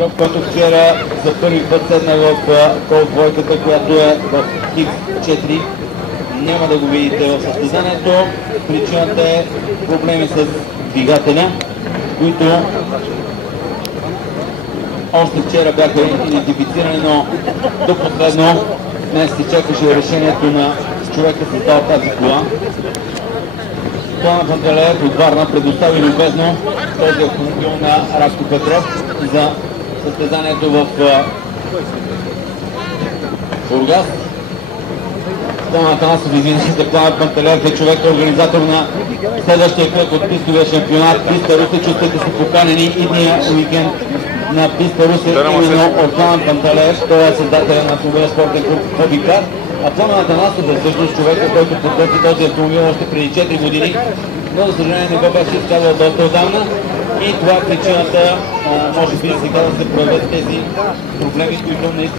който вчера за първи път седна в кол-двойката, която е в X4. Няма да го видите в състезанието. Причината е проблеми с двигателя, които още вчера бяха идентифицирани, но до последно днес се чакаше решението на човека, създал тази кола. Пламен Пантелеев от Варна предостави любезно този автомобил на Радко Петров за състезанието в Бургас. Пламен Атанасов, извинете, Пламен Пантелеев е човек, организатор на следващия кръг от пистовия шампионат Писта Русе. Чувствате се поканени идния уикенд на Писта Русе именно от Пламен Пантелеев. Той е създателя на автомобилен спортен клуб Хобикар. А Пламен Атанасов е всъщност човека, който подготви този автомобил още преди 4 години, но за съжаление не го беше изказал доста отдавна. И това е причината, може би сега да се проявят тези проблеми, които наистина